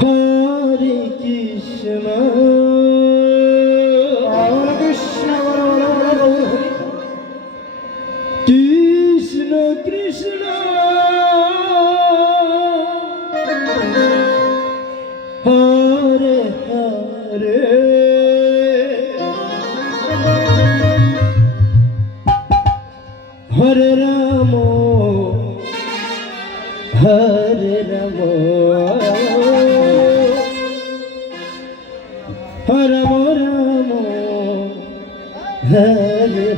Hare Krishna Hare Krishna Krishna Krishna Hare Hare Hare Ram Hare Ram Hare Ram Hare Hare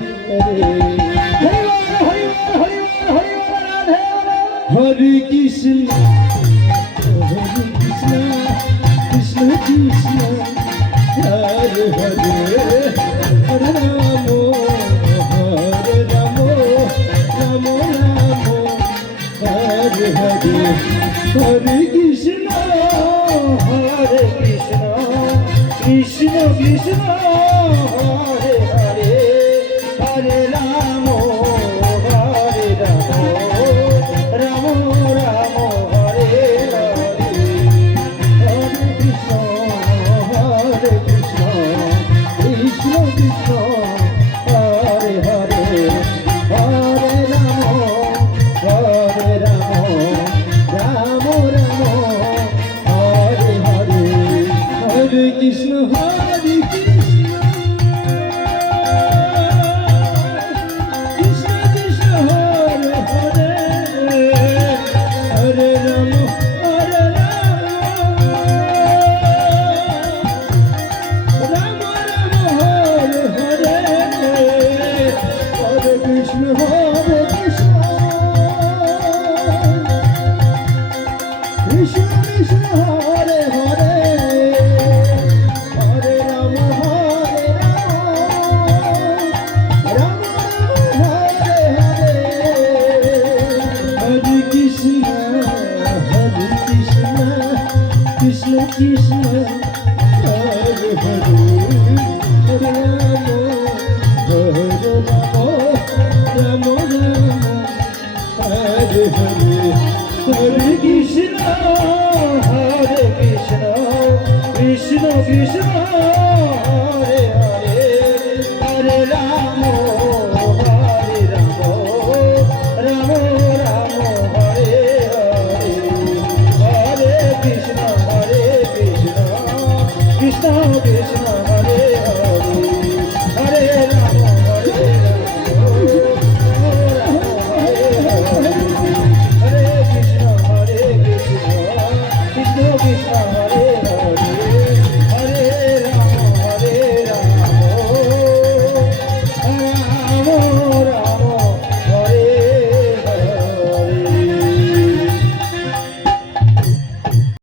Hare Krishna Krishna Krishna Hare Hare Hare Ram Hare Ram Ram Ram Hare Hare Hare Krishna Krishna Krishna Hare Hare Hare Ram Hare Ram Ram Ram Hare Hare Hare Krishna Krishna Krishna Hare Hare Hare Ram Ram Ram Hare Hare Hare Krishna Hare Krishna Krishna Krishna Hare Hare Hare Ram Ram Ram Hare Hare Hare Krishna Krishna Krishna Hare Hare Hare Ram Ram Hare Hare Hare Krishna Krishna Krishna Hare Hare Hare Ram Ram Hare Hare Hare Krishna Krishna Krishna Hare Hare Hare Ram